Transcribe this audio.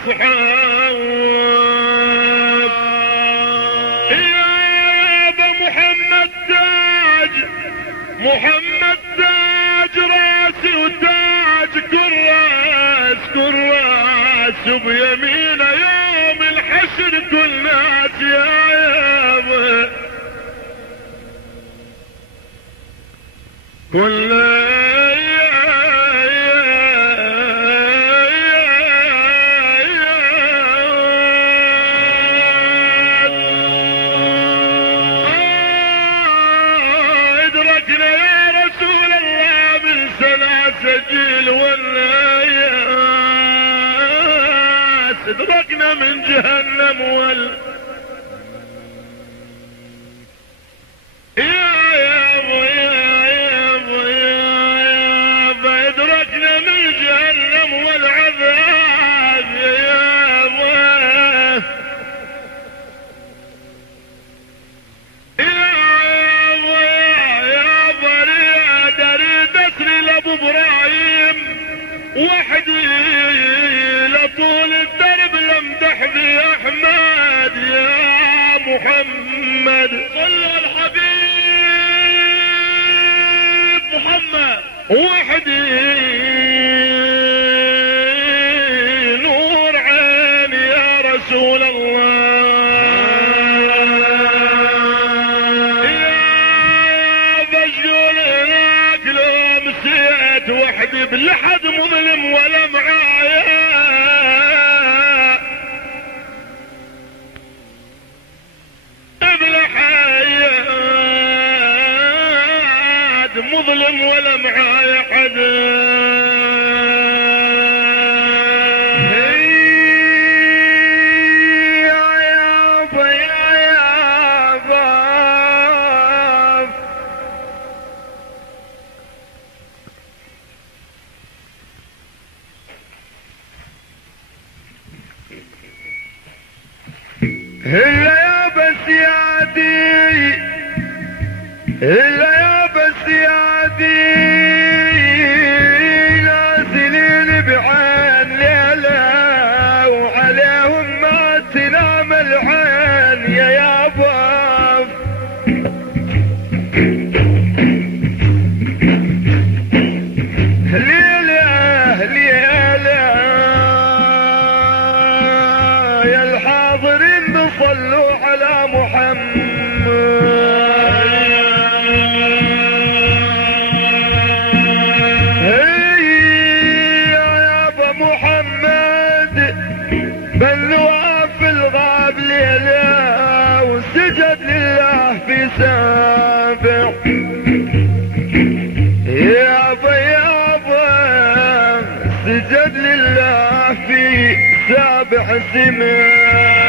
اصحاب. يا ابا محمد تاج، محمد تاج راسي وتاج كراس، كراس بيمينه يوم الحشر كل ناس يا يابا كل ادركنا يا رسول الله من سلاسل والناس، ادركنا من جهنم والعذاب يا بريد اريد اسري لابو ابراهيم وحدي لطول الدرب لمدح بي احمد يا محمد صلى الحبيب محمد وحدي نور عيني يا رسول الله. يا بشجول هناك لو مسيت وحدي بلحد مظلم ولا معايا، بلحد مظلم ولا معايا حد. هلا يا بس يا دي، هلا يا بس يا دي، نازلين بعين ليلة وعليهم ما تنام العين يا يابا. ليلة ليلة يا الحاضرين بصلوا على محمد. يا ابا محمد بلوا في الغاب ليلة وسجد لله في سابع. يابا يابا سجد لله في سابع سماء.